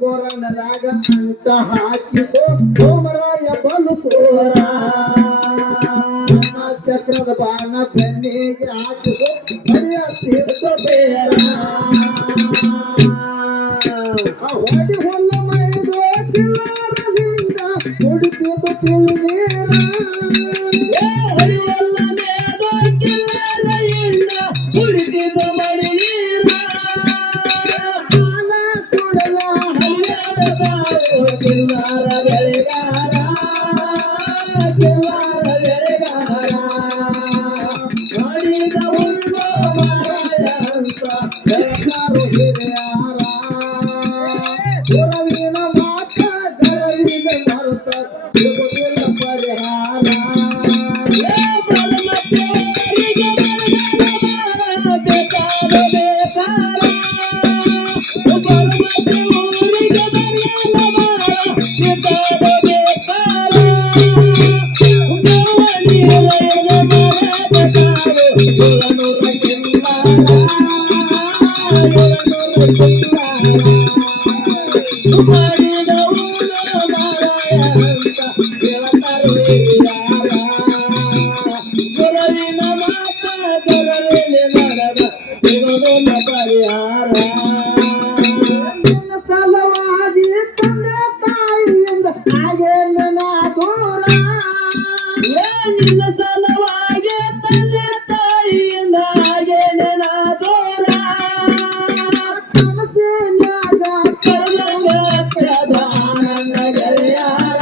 ಕೊರನದಾಗ ಅಂಟ ಹಾಕಿದೋ ಸೋಮರಾಯ ಬಲು ಸೋರ ಚಕ್ರದ ಬಾಣ ಬೆನ್ನಿಗೆ ಹಾಕಿದೋ ಹರಿಯ ತೀರ್ಥ ಬೇರ ಹೊಡಿ ಹೊಲ್ಲ ಮೈದು ಕಿಲ್ಲಾರದಿಂದ ಕುಡಿತಿದ್ದು ತಿಳಿದೀರ ಹೊಡಿವಲ್ಲ ಮೇದು ಕಿಲ್ಲಾರದಿಂದ ಕುಡಿತಿದ್ದು ಮಡಿ ನೀರ ಹಾಲ ಕುಡಲ ಹರಿಯಡದಾವು ಕಿಲ್ಲಾರ ಬೆಳೆಗಾರ ಕಿಲ್ಲಾರ ಬೆಳೆಗಾರ ಮಾಡಿದ ಉಣ್ಣೋ ಮಾರಾಯ ಅಂತ ಬೆಳಕಾರು ಹಿರಿಯಾರ ಗುರವಿನ ಮಾತ ಗರವಿನ ಮರುತ ಸಿಗುವುದಿಲ್ಲ ಪರಿಹಾರ ಬಲಮತ್ತೆಯವರಿಗೆ ಬರಗಾಲ ಬೇಕಾದ ಬೇಕಾರ ಬಲಮತ್ತೆಯವರಿಗೆ ಬರಗಾಲ ಬೇಕಾದ ಬೇಕಾರ ದೇವನೀರಯ್ಯನ ಮರಬೇಕಾರು ಗುರನೂರ ಕಿಲ್ಲಾರ ಗುರವಿನ ಮಾತ ಗರವಿನ ಮರದ ಸಿಗೋದೊಂದ ಪರಿಹಾರ ನಿನ್ನ ಸಲುವಾಗಿ ತಂದೆ ತಾಯಿಯಿಂದ ಹಾಗೇನ ದೂರ ನಿನ್ನ ಸಲುವಾಗಿ ತಂದೆ ತಾಯಿಯಿಂದ ಹಾಗೇನ ದೂರ ಕನಸಿನ್ಯಾಗ ಕಳೆದ ಆನಂದ ಗೆಳೆಯಾರ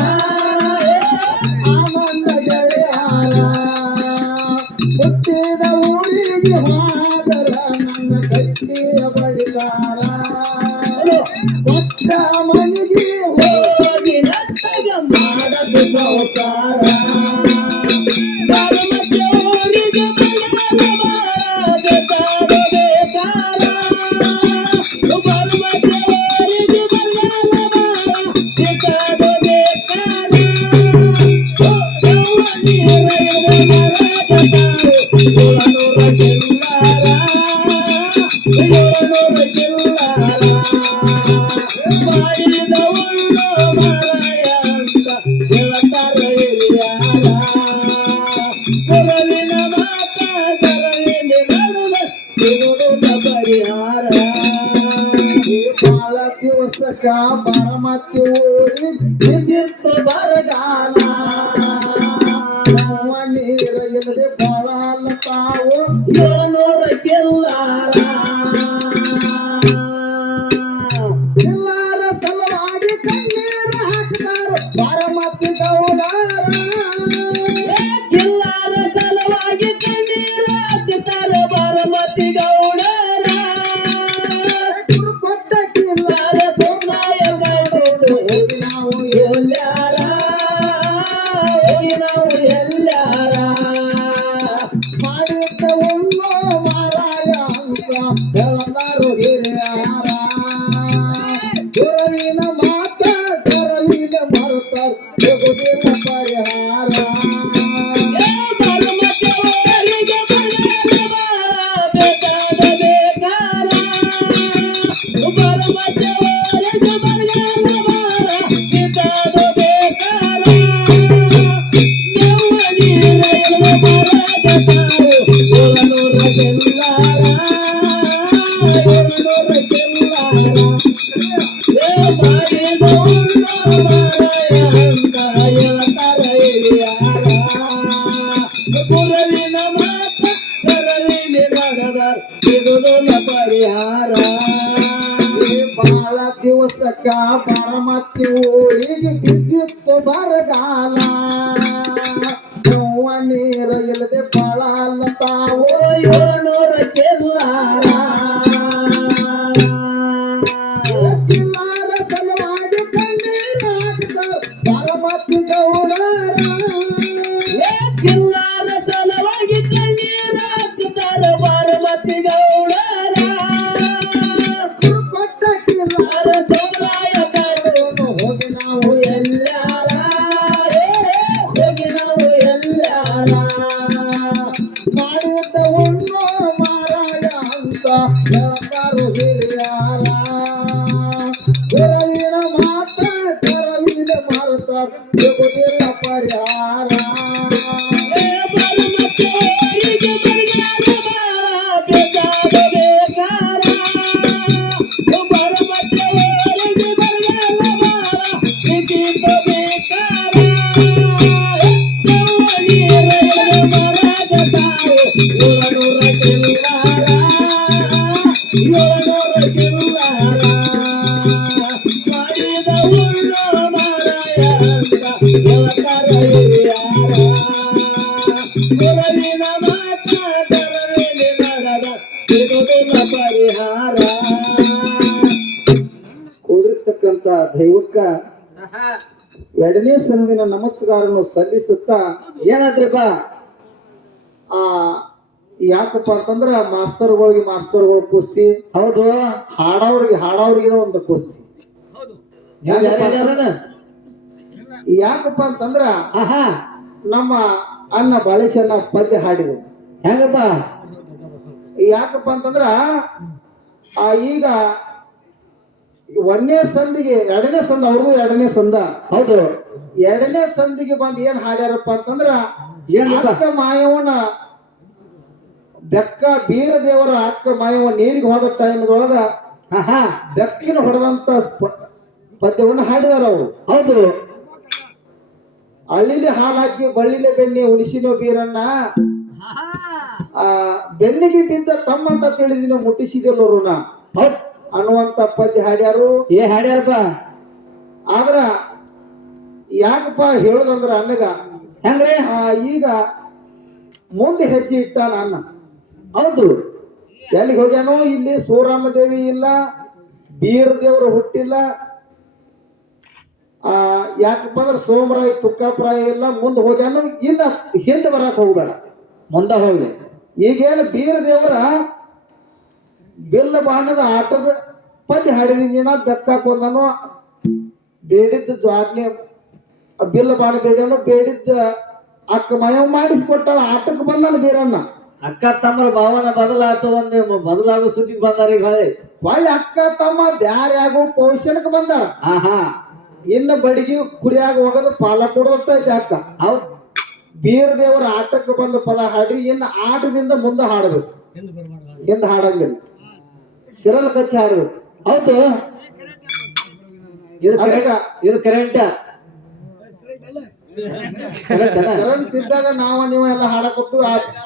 ಆನಂದ ಗೆಳೆಯಾರ ಹುಟ್ಟಿದ ಊರಿಗೆ ಹೋದರ ನನ್ನ ಕಟ್ಟಿಯ ಬಡಿದಾರ ಒಟ್ಟ ಮನೆಗೆ ಹೋಗಿ ನಟ್ಟಗ ಮಾಡದು ಸಂಸಾರ ಊರಿಗೆ ಗುರವಿನ ಮಾತ ಗರವಿನ ನಡುವ ಸಿಗುವುದಿಲ್ಲ ಪರಿಹಾರ ಬಾಳ ದಿವಸಕ್ಕ ಬಾರಮತಿ ಊರಿ ಬಿದ್ದಿತ್ತು ಬರಗಾಲ ನೀರ ಇಲ್ಲದೆ ಬಾಳಲ್ಲ ತಾವು 700 ಕಿಲ್ಲಾರ ಕಿಲ್ಲಾರ ಸಲುವಾಗಿ ಕಣ್ಣೀರ ಹಾಕಿದಾರ ಬಾರಮತಿ ಗೌಡರ ಕಿಲ್ಲಾರ ಸಲುವಾಗಿ ಕಣ್ಣೀರ ಹಾಕಿದಾರ ಬಾರಮತಿ ಗೌಡರ ಗುರು ಕೊಟ್ಟ ಕಿಲ್ಲಾರ ಸೋಮರಾಯ ಗೌಡರು ಹೋಗಿ ನಾವು ಎಲ್ಲಾರ ಹೋಗಿ ನಾವು ಎಲ್ಲಾರ ಮಾಡಿದ್ದ ಉಣ್ಣೋ ಮಾರಾಯ ಅಂತ ಬೆಳದಾರು ಹಿರಿಯಾರ ಗುರವಿನ ಮಾತ ಗರವಿನ ಮರುತ ಸಿಗುವುದಿಲ್ಲ ಪರಿಹಾರ ಬೇಕಾದ ಬೇಕಾರ ಬಲಮತ್ತೆಯವರಿಗೆ ಬರಗಾಲ ಬೇಕಾದ ಬೇಕಾರ ದೇವನೀರಯ್ಯನ ಮರಬೇಕಾರು ಗುರನೂರ ಕಿಲ್ಲಾರ ಗುರನೂರ ಕಿಲ್ಲಾರ ಮಾಡಿದ ಉಣ್ಣೋ ಮಾರಾಯ ಅಂತ ಹೇಳ್ತಾರ ಹಿರಿಯಾರ ಗುರವಿನ ಮಾತ ಗರವಿನ ಮರದ ಸಿಗುವುದಿಲ್ಲ ಪರಿಹಾರ ಬಾಳ ದಿವಸಕ್ಕ ಬಾರಮತಿ ಊರಿಗೆ ಬಿದ್ದಿತ್ತು ಬರಗಾಲ ನೀರ ಇಲ್ಲದೆ ಬಾಳ ಅಲ್ಲ ತಾವು 700 ಕಿಲ್ಲಾರ ಕಿಲ್ಲಾರ ಸಲುವಾಗಿ ಕಣ್ಣೀರ ಹಾಕಿದಾರ ಬಾರಮತಿ ಗೌಡರ ಕಿಲ್ಲಾರ ಸಲುವಾಗಿ ಕಣ್ಣೀರ ಹಾಕಿದಾರ ಬಾರಮತಿ ಗೌಡರ ಹೇಳ್ತಾರೋ ಹಿರಿಯಾರ ಗುರುವಿನ ಮಾತ ಕರವಿದ ಮಾರುತ್ತಾರ ಸಿಗುವುದಿಲ್ಲ ಪರಿಹಾರ ಕೂಡಿರ್ತಕ್ಕಂತ ದೈವಕ್ಕ ಎರಡನೇ ಸಂದಿನ ನಮಸ್ಕಾರವನ್ನು ಸಲ್ಲಿಸುತ್ತಾ ಏನಾದ್ರಿಪ್ಪ ಆ ಯಾಕಪ್ಪ ಅಂತಂದ್ರ ಮಾಸ್ತರ್ಗಳು ಕುಸ್ತಿ ಹೌದು ಹಾಡೋರ್ಗಿನ ಒಂದು ಕುಸ್ತಿ ಯಾಕಪ್ಪ ಅಂತಂದ್ರ ನಮ್ಮ ಅಣ್ಣ ಬಾಳೇಶನ್ನ ಪದ್ಯ ಹಾಡಿದ್ರು ಹೆಂಗಪ್ಪ ಯಾಕಪ್ಪ ಅಂತಂದ್ರ ಈಗ ಒಂದನೇ ಸಂದಿಗೆ ಎರಡನೇ ಸಂದ ಅವ್ರಿಗೂ ಎರಡನೇ ಸಂದ ಹೌದು ಎರಡನೇ ಸಂದಿಗೆ ಬಂದ್ ಏನ್ ಹಾಡ್ಯಾರಪ್ಪ ಅಂತಂದ್ರ ಅಕ್ಕ ಮಾಯವನ ಬೆಕ್ಕ ಬೀರ ದೇವರ ಅಕ್ಕ ಮಾಯವ ನೀರಿಗೆ ಹೋದ ಟೈಮ್ದೊಳಗ ಬೆಕ್ಕಿನ ಹೊಡೆದಂತ ಪದ್ಯವನ್ನು ಹಾಡಿದಾರ ಅವರು ಹೌದು ಹಳ್ಳಿಲಿ ಹಾಲು ಹಾಕಿ ಬಳ್ಳಿಲೆ ಬೆಣ್ಣೆ ಉಳಿಸಿನೋ ಬೀರನ್ನ ಬೆನ್ನಿಗೆ ಬಿದ್ದ ತಮ್ಮಂತ ತಿಳಿದಿನ ಮುಟ್ಟಿಸಿದಲ್ಲೋರುನ ಅನ್ನುವಂತ ಪದ್ಯ ಹಾಡ್ಯಾರು ಹಾಡ್ಯಾರಪ್ಪ ಆದ್ರ ಯಾಕಪ್ಪ ಹೇಳುದಂದ್ರ ಅನ್ನಗ ಹೆಂಗ್ರೆ ಈಗ ಮುಂದೆ ಹೆಜ್ಜೆ ಇಟ್ಟಾನ ಅಣ್ಣ ಹೌದು ಎಲ್ಲಿಗೆ ಹೋಗ್ಯಾನೋ ಇಲ್ಲಿ ಸೋರಾಮ ದೇವಿ ಇಲ್ಲ ಬೀರ ದೇವರು ಹುಟ್ಟಿಲ್ಲ ಯಾಕಪ್ಪ ಅಂದ್ರೆ ಸೋಮರಾಯ ತುಕ್ಕಪ್ರಾಯ ಇಲ್ಲ ಮುಂದೆ ಹೋಗ್ಯಾನು ಇನ್ನ ಹಿಂದೆ ಬರಕ್ ಹೋಗ್ಬೇಡ ಮುಂದೆ ಹೋಗ್ಲಿ ಈಗೇನು ಬೀರ ದೇವರ ಬಿಲ್ಲ ಬಾಣದ ಆಟದ ಪದ್ಯ ಹಾಡಿದ ಬೆಕ್ಕಾಕ್ ಬಂದನು ಬೇಡಿದ್ದ ಜ್ವಾಡ್ನೆ ಬಿಲ್ಲ ಬಾಣ ಬೇಡನು ಬೇಡಿದ್ದ ಅಕ್ಕ ಮಯ ಮಾಡಿಸ್ಕೊಟ್ಟಾಳ ಆಟಕ್ಕೆ ಬಂದನು ಬೀರನ್ನ ಅಕ್ಕ ತಮ್ಮರ ಭಾವನ ಬದಲಾತು ಒಂದೇ ಬದಲಾಗೋ ಸುದ್ದಿಗೆ ಬಂದಾರ ಈಗ ಹೊಳ್ಳಿ ಅಕ್ಕ ತಮ್ಮ ಬ್ಯಾರೆ ಆಗೋ ಪೌಷಣಕ್ಕೆ ಬಂದಾರ ಇನ್ನು ಬಡಿಗೆ ಕುರಿಯಾಗ ಹೋಗೋದು ಪಾಲ ಕೊಡೋರ್ತೈತಿ ಅಕ್ಕ ಹೌದ್ ಬೀರ ದೇವರ ಆಟಕ್ಕೆ ಬಂದ ಪದ ಹಾಡ್ರಿ ಇನ್ನು ಆಟದಿಂದ ಮುಂದೆ ಹಾಡಬೇಕು ಹಿಂದೆ ಹಾಡಂಗಿಲ್ಲ ಶಿರಲ್ ಕಚ್ಚಿ ಹಾಡ್ಬೇಕು ಹೌದು ಇದು ಕರೆಂಟ್ ಕರೆಂಟ್ ಇದ್ದಾಗ ನೀವು ಎಲ್ಲ ಹಾಡಕೊಟ್ಟು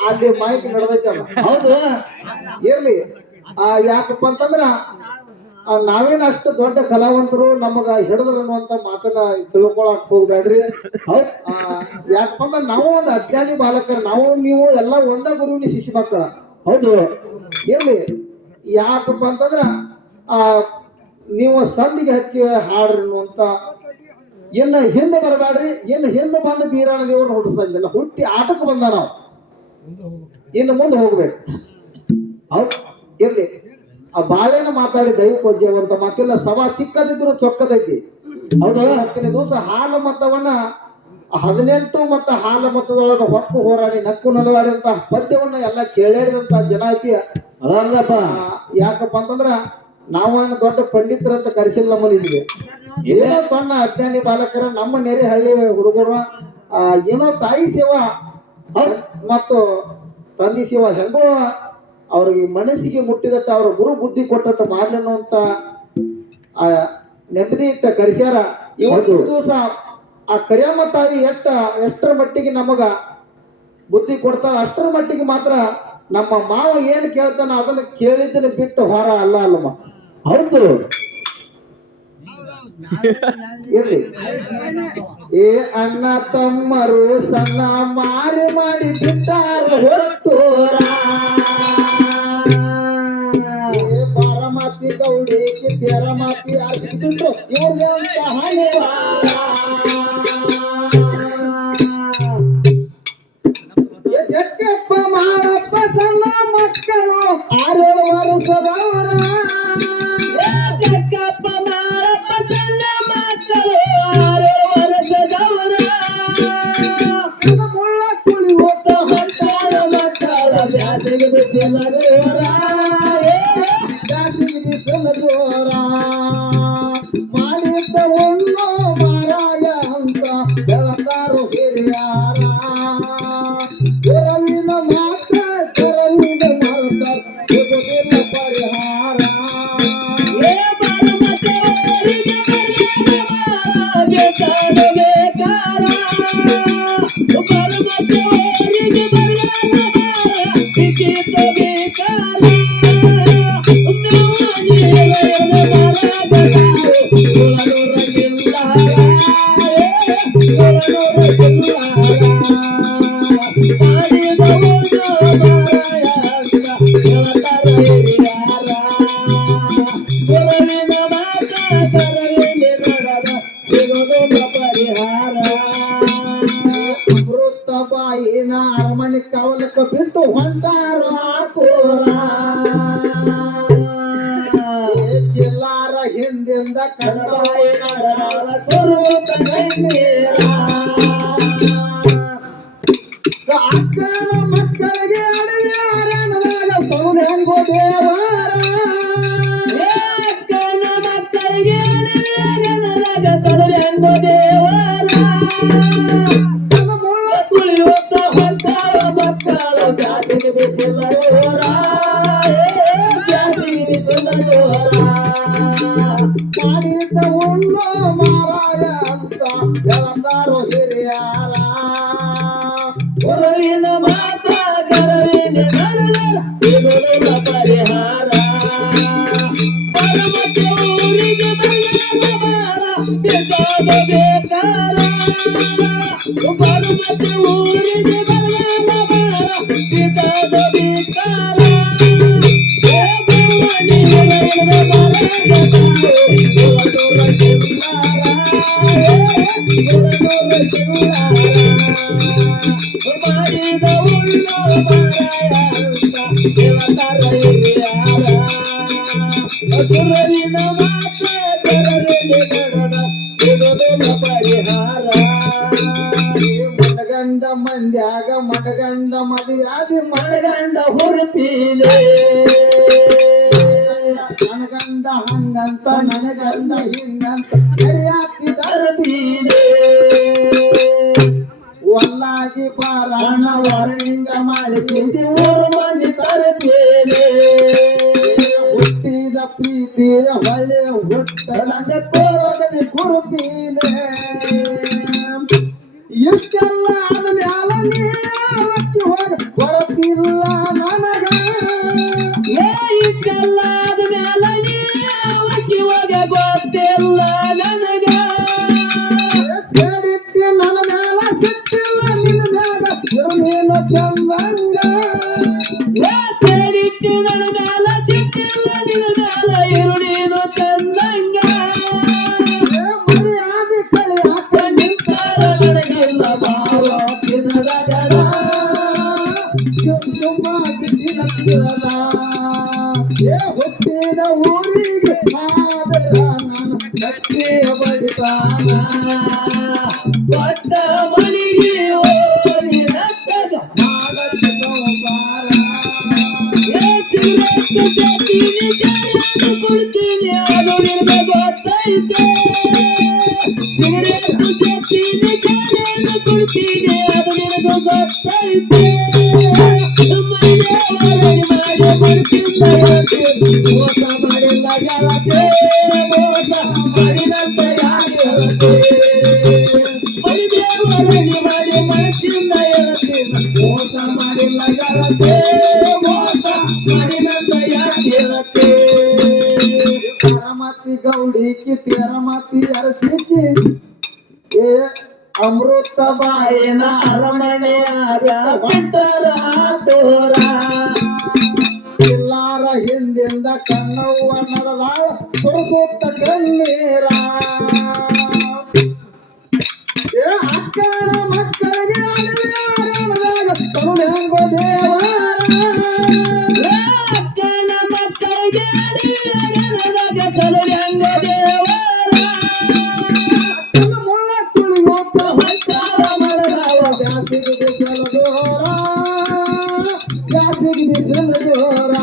ಅಲ್ಲಿ ಮೈಕ್ ನಡೆದೈತಲ್ಲ ಹೌದು ಇರ್ಲಿ ಯಾಕಪ್ಪ ಅಂತಂದ್ರ ನಾವೇನ ಅಷ್ಟು ದೊಡ್ಡ ಕಲಾವಂತರು ನಮಗ ಹಿಡಿದ್ರ ಅನ್ನುವಂತ ಮಾತನ್ನ ತಿಳ್ಕೊಳಕ್ ಹೋಗ್ಬೇಡ್ರಿ ಯಾಕಪ್ಪ ಅಂದ್ರೆ ನಾವು ಒಂದು ಅಜ್ಞಾನಿ ಬಾಲಕರು ನಾವು ನೀವು ಎಲ್ಲ ಒಂದ ಗುರುವಿನ ಶಿಷ್ಯ ಮಕ್ಕಳ ಹೌದು ಇರ್ಲಿ ಯಾಕಪ್ಪ ಅಂತಂದ್ರ ನೀವು ಸಂದಿಗೆ ಹಚ್ಚಿ ಹಾಡ್ರಿ ಅನ್ನುವಂತ ಇನ್ನು ಹಿಂದೆ ಬರಬೇಡ್ರಿ ಇನ್ನು ಹಿಂದೆ ಬಂದ ಬೀರಾಣ ದೇವ್ರನ್ನ ಹುಟ್ಟಿಸಂಗಿಲ್ಲ ಹುಟ್ಟಿ ಆಟಕ್ಕೆ ಬಂದ ನಾವು ಇನ್ನು ಮುಂದೆ ಹೋಗ್ಬೇಕು ಹೌದು ಇರ್ಲಿ ಬಾಳೆನ ಮಾತಾಡಿ ದೈವಕೋಜ್ಯವಂತ ಮಾತಿಲ್ಲ ಸಭಾ ಚಿಕ್ಕದಿದ್ರು ಚೊಕ್ಕದೈತಿ ಹೌದು ಹತ್ತನೇ ದಿವಸ ಹಾಲು ಮತವನ್ನ 18 ಮತ್ತು ಹಾಲು ಮತದೊಳಗ ಹೊಕ್ಕು ಹೋರಾಡಿ ನಕ್ಕು ನಲವಾಡಿದಂತ ಪದ್ಯವನ್ನ ಎಲ್ಲ ಕೇಳಾಡಿದಂತ ಜನ ಐತಿ ಅದಲ್ಲಪ್ಪ ಯಾಕಪ್ಪ ಅಂತಂದ್ರ ನಾವೇನು ದೊಡ್ಡ ಪಂಡಿತರಂತ ಕರೆಸಿಲ್ಲ ನಮ್ಮನಿಗೆ ಏನೋ ಸಣ್ಣ ಅಜ್ಞಾನಿ ಬಾಲಕರ ನಮ್ಮ ನೆರೆ ಹಳ್ಳಿ ಹುಡುಗರು ಏನೋ ತಾಯಿ ಸೇವಾ ಮತ್ತು ತಂದೆ ಸೇವಾ ಹೆಂಗೋ ಅವ್ರಿಗೆ ಮನಸ್ಸಿಗೆ ಮುಟ್ಟಿದಟ್ಟ ಅವ್ರ ಗುರು ಬುದ್ಧಿ ಕೊಟ್ಟಟ್ಟ ಮಾಡ್ಲನ್ನು ಅಂತ ನೆಮ್ಮದಿ ಇಟ್ಟ ಕರೆಸ್ಯಾರ ಇವತ್ತು ದಿವಸ ಆ ಕರಿಯಮ್ಮ ತಾಯಿ ಎಷ್ಟರ ಮಟ್ಟಿಗೆ ನಮಗ ಬುದ್ಧಿ ಕೊಡ್ತಾರ ಅಷ್ಟರ ಮಟ್ಟಿಗೆ ಮಾತ್ರ ನಮ್ಮ ಮಾವ ಏನ್ ಕೇಳ್ತಾನ ಅದನ್ನ ಕೇಳಿದ್ದನ್ನ ಬಿಟ್ಟು ಹೊರ ಅಲ್ಲಮ್ಮ ಹೌದು ಇರ್ಲಿ ಏ ಅಣ್ಣ ತಮ್ಮರು ಸಣ್ಣ ಮಾರಿ ಮಾಡಿ ಬಿಟ್ಟಾರ ಹೊಟ್ಟೂರ ಬಾರಮಾತಿ ಗೌಡಿ ಕಿತ್ತಿಯರ ಮಾತಿ ಆಗಿಬಿಟ್ರು ಇವ್ರಿಗೆ ಅಂತ ಹಾನಿ ಜಗ್ಗಪ್ಪ ಮಾಡಪ್ಪ ಸಣ್ಣ ಮಕ್ಕಳು 6 ವರ್ಷದವರ ಜಗ್ಗಪ್ಪ ಮಾಡಪ್ಪ ಸಣ್ಣ ಮಕ್ಕಳು 6 ವರ್ಷದವರ ಮುಳ್ಳ ಕುಳಿ ಹೋಗ್ತ ಹೊಂಟಾಳ ಮಕ್ಕಳ ಬ್ಯಾಸಿಗೆ ಬಿಸಿಲವರ ಬ್ಯಾಸಿಗೆ ಬಿಸಿಲು ಜೋರ ಮಾಡಿದ್ದ ಉಣ್ಣೋ ಮಾರಾಯ ಅಂತ ಹೇಳ್ತಾರೋ ಹಿರಿಯಾರ ಕರವಿನ ಮಾತ ಕರವಿನ ಮಾತ ಸಿಗುದಿಲ್ಲ ಪರಿಹಾರ ಏ ಬಾರಮತವರಿಗೆ ಬೇಕಾದ ಬೇಕಾರ ಬಾರಮತವರಿಗೆ ಸಿಕ್ಕಿದ್ದ ಬೇಕಾರ ಅಮೃತ ಬಾಯಿನ ಅರಮನೆ ಕವಲಕ ಬಿಟ್ಟು ಹೊಂಟಾರ ಆತೋರ ಜಿಲ್ಲಾರ ಹಿಂದಿಂದ ಕನ್ನಡ ಅಕ್ಕನ ಮಕ್ಕಳಿಗೆ ಅಡವಿ ಅರಣ್ಯದಾಗ ಸೌದೆ ಹೆಂಗೋ ದೇವರ ಅಕ್ಕನ ಮಕ್ಕಳಿಗೆ ಹೆಂಗೋ ದೇವರ ನನ್ನ ಮುಳ್ಳ ತುಳಿಯುತ್ತ ಹೊಂಟಾಳ ಮಕ್ಕಳ ಬ್ಯಾಸಿಗೆ ಬಿಸಿಲೋರ ಬ್ಯಾಸಿಗೆ ಬಿಸಿಲೋರ ಮಾಡಿದ್ದ ಉಣ್ಣೋ ಮಾರಾಯ ಅಂತ ಹೇಳ್ತಾರೋ ಹಿರಿಯಾರ ಗುರುವಿನ ಮಾತ ಕರವಿನ ನಡೆದರ ಸಿಗುವುದಿಲ್ಲ ಪರಿಹಾರ ಪರಮಕ್ಕೆ ಊರಿಗೆ ಬರಲಾರ ಬೇಕಾದ ಬೇಕಾರ ಪರಮಕ್ಕೆ ಊರಿಗೆ ಬರಲಾರ ಬೇಕಾದ ಬೇಕಾರ ಮಾಡಿದ ಉಳ್ಳೋ ಗುರುವಿನ ಮಾತ ಕರವಿನ ನಡೆದ ಸಿಗುವುದಿಲ್ಲ ಪರಿಹಾರ ಮನಗಂಡ ಮಂದ್ಯಾಗ ಮನಗಂಡ ಮದುವ್ಯಾದಿ ಮನಗಂಡ ಹುರುಪೀಲೆ ನನಗಂಡ ಹಂಗಂತ ನನಗಂಡ ಹಿಂಗಂತ ಕರಿಯಾತಿ ತರಬೀಲೆ ಒಲ್ಲಾಗಿ ಪಾರಾಣ ವರಲಿಂಗ ಮಾಡಿಸಿ ಊರು ಮಂದಿ ತರಬೇಲೆ ಹುಟ್ಟಿದ ಪ್ರೀತಿ ಹೊಳೆ ಹುಟ್ಟದಂಗ ಕೋಲೋಗದೆ ಕುರುಪೀಲೆ ಇಷ್ಟೆಲ್ಲ ಆದ ಮ್ಯಾಲ ನೀವತ್ತಿ ಹೋಗ ಬರತಿಲ್ಲ ನನಗ ಇಷ್ಟೆಲ್ಲ ಆದ ಮ್ಯಾಲ ಹೋಗ ಗೊತ್ತಿಲ್ಲ ನನಗ ಸೇಡಿಟ್ಟಿ ನನ್ನ ಮ್ಯಾಲ ಸಿಟ್ಟಿಲ್ಲ ನಿನ್ನ ಮ್ಯಾಗ ಇರು ನೀನು ಚಂದಂಗ ಸೇರಿಟ್ಟು ನನ್ನ ಮ್ಯಾಲ ಸಿಟ್ಟಿಲ್ಲ ನಿನ್ನ ಮ್ಯಾಲ ಇರು ನೀನು ಚಂದಂಗ ಮರ್ಯಾದೆ ಕಳಿಯಾಕ ನಿಂತಾರ ನನಗಿಲ್ಲ ಭಾವ ತಿನ್ನದಗರ ತಿನ್ನದ ಹುಟ್ಟಿದ ಊರಿಗೆ ಆದರ ನಾನು ಕಟ್ಟಿಯ ಬಡಿತಾನ ಒಟ್ಟ ಮನಿಗೆ ಓಡಿ ರಕ್ಕದ ಮಾಡಕ್ಕೆ ಸಂಸಾರ ಕೊಡ್ತೀನಿ ಅದು ನಿನಗೆ ಗೊತ್ತೈತೆ ಸಿಗರೇಟು ಸೇರ್ತೀನಿ ಜಾರಿಯನ್ನು ಕೊಡ್ತೀನಿ ಅದು ನಿನಗೆ ಗೊತ್ತೈತೆ ಮಾಡಿ ಕೊಡ್ತಿಲ್ಲ ಮೋಸ ಮಾಡಿಲ್ಲ ಗೆಳತೆ ಮೋಸ ಮಾಡಿದಂತ ಯಾರು ಮರಿದೇವರನಿ ಮಾಡಿ ಮನಸ್ಸಿಂದ ಹೇಳ್ತೀನಿ ಮೋಸ ಮಾಡಿಲ್ಲ ಗೆಳತೆ ಮೋಸ ಮಾಡಿದಂತ ಯಾರು ಹೇಳತ್ತೆ ತಾರಮತಿ ಗೌಡಿಕಿ ತೇರಮತಿ ಅರಸಿಕಿ ಏ ಅಮೃತ ಬಾಯಿನ ಅರಮನೆಯಾಗ ಬಿಟ್ಟರ ತೋರ ಎಲ್ಲಾರ ಹಿಂದಿಂದ ಕಣ್ಣವ್ವ ನಡೆದಾಳ ಸುರಿಸುತ್ತ ಕಣ್ಣೀರ ಏ ಅಕ್ಕನ ಮಕ್ಕಳಿಗೆ ಅಡವಿಯಾರದಾಗ ಕರುಣೆ ಹೆಂಗೋ ದೇವರ ಅಕ್ಕನ ಮಕ್ಕಳಿಗೆ ಅಡಿಯಾಗ ಸಲುವಂಗ ದೇವರ ಅಕ್ಕನ ಮುಳ್ಳ ತುಳಿಯುತ್ತ ಹೊಂಚಾರ ಮರದಾವ ಬ್ಯಾಸಿಗೆ ಬಿಸಿಲು ಜೋರ ಬ್ಯಾಸಿಗೆ ಬಿಸಿಲು ಜೋರ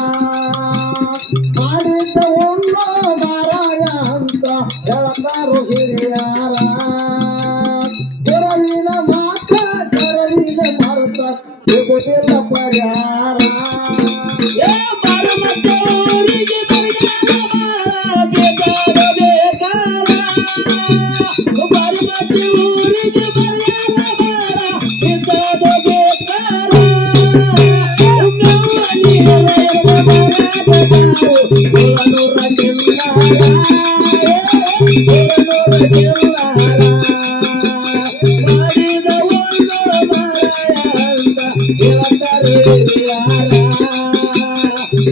ಮಾಡಿದ್ದ ಮಾಡಿದ ಒಂದು ಮಾರಾಯ ಅಂತ ಹೇಳ್ತಾರೆ ಯಾರ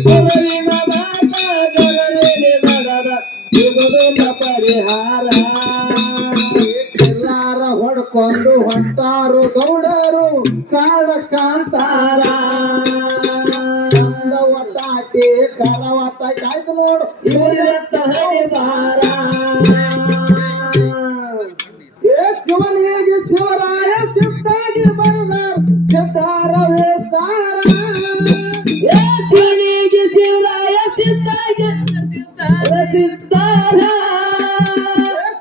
ಗುರುವಿನ ಮಾತ ಗರಳಿಗೆ ನಡೆದ ಸಿಗುವುದಿಲ್ಲ ಪರಿಹಾರ ಎಲ್ಲಾರ ಹೊಡ್ಕೊಂಡು ಹೊಂಟಾರು ಗೌಡರು ಕಾಡ ಕಾಂತಾರ ಒತ್ತಾಟಿ ಕರವತ್ತಾಟಿ ಆಯ್ತು ನೋಡು ಇವರೆಂತ ಹರಿಸಾರ ಏ ಶಿವನಿಗೆ ಶಿವರಾಯ ಸಿದ್ಧಾಗಿ ಬರದಾರ ಸಿದ್ಧಾರ ವೇಸ್ತಾರ ಏ ಶಿವನಿಗೆ ಶಿವರಾಯ ಸಿದ್ಧಾಗಿ ಸಿದ್ಧಾರ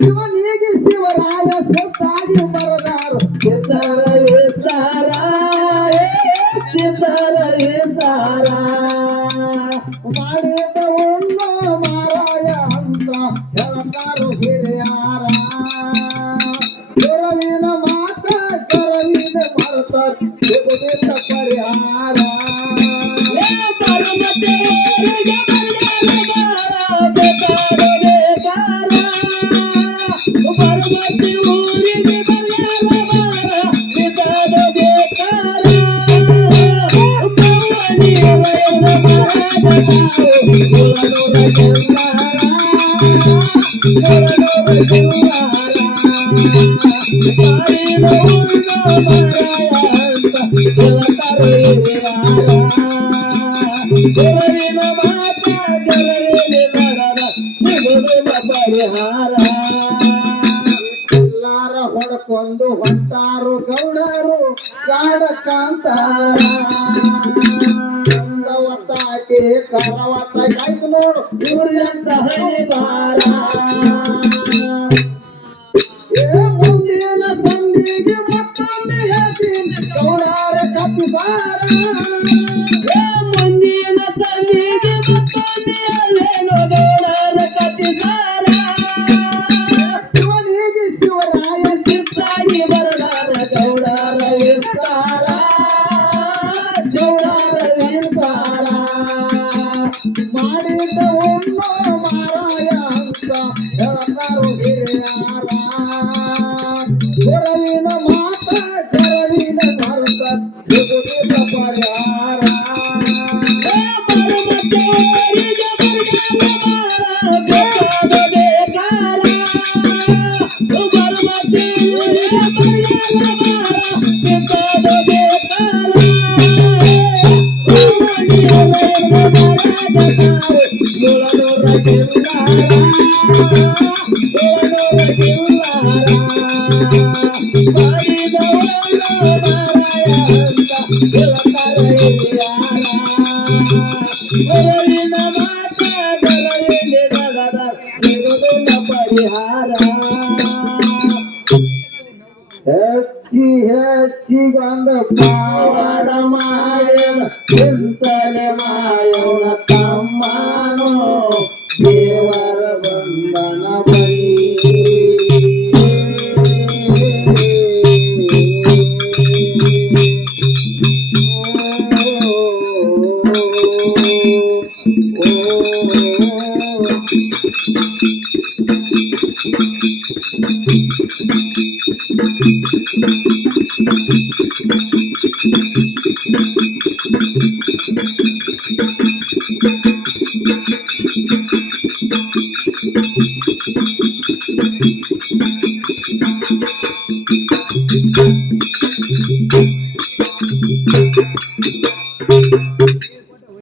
ಶಿವನಿಗೆ ಶಿವರಾಯ ಸಿದ್ಧಾಗಿ ಬರದಾರ ಸಿದ್ಧಾರ ವೇಸ್ತಾರ ಸಿದ್ಧಾರ ವೇಸ್ತಾರ ಮಾಡಿದ ಉಣ್ಣು ಮಾರಾಯ ಅಂತ ಹೇಳ್ತಾರು ಹಿರಿಯಾರ ಗುರುವಿನ ಮಾತ ಕರವಿನ ಮಾಡ್ತಾರ ಸಿಗುದಿಲ್ಲ ಪರಿಹಾರ ಎಲ್ಲಾರ ಹೊಡ್ಕೊಂಡು ಹೊಂಟಾರು ಗೌಡರು ಕಾಡ ಕಾಂತಾರ ಒತ್ತಾಟಿ ಕರವತ್ತಾಟಿ ಆಯ್ತು ನೋಡು ಇವ್ರಿಗಂತ ಹರಿಸಾರ ಏ ಮುಂದಿನ ಸಂಧಿಗೆ ಮತ್ತೊಮ್ಮೆ ಹೇಳ್ತೀನಿ ಗೌಡರ ಕತ್ತಿಸಾರ ಮುಂದಿನ ಸಂಧಿಗೆ ಮತ್ತೊಮ್ಮೆ ಅಲ್ಲೇನೋ ಗೌಡರ ಕಟ್ಟಿಸಾರ ಶಿವನಿಗೆ ಶಿವರಾಯ ಸಿದ್ಧಾಗಿ ಬರದಾರ ಗೌಡರ ವಿಸ್ತಾರ ಗೌಡರ ವೀರಸಾರ ಮಾಡಿದ ಉಣ್ಣು ಮಾರಾಯ ಅಂತ ಹೇಳ್ತಾರು ಹಿರಿಯಾರ ಗುರುವಿನ ಮಾತ ಕರವಿನ ಮರ್ತ ಸಿಗುದಿಲ್ಲ ಪರಿಹಾರ ಹೆಚ್ಚಿ ಹೆಚ್ಚಿಗೊಂದು ಪಾವಡ ಮಾಡಿದ ಚಿಂತನೆ ಮಾಯವನ ತಮ್ಮನೋ ದೇವರ ಬಂಧನ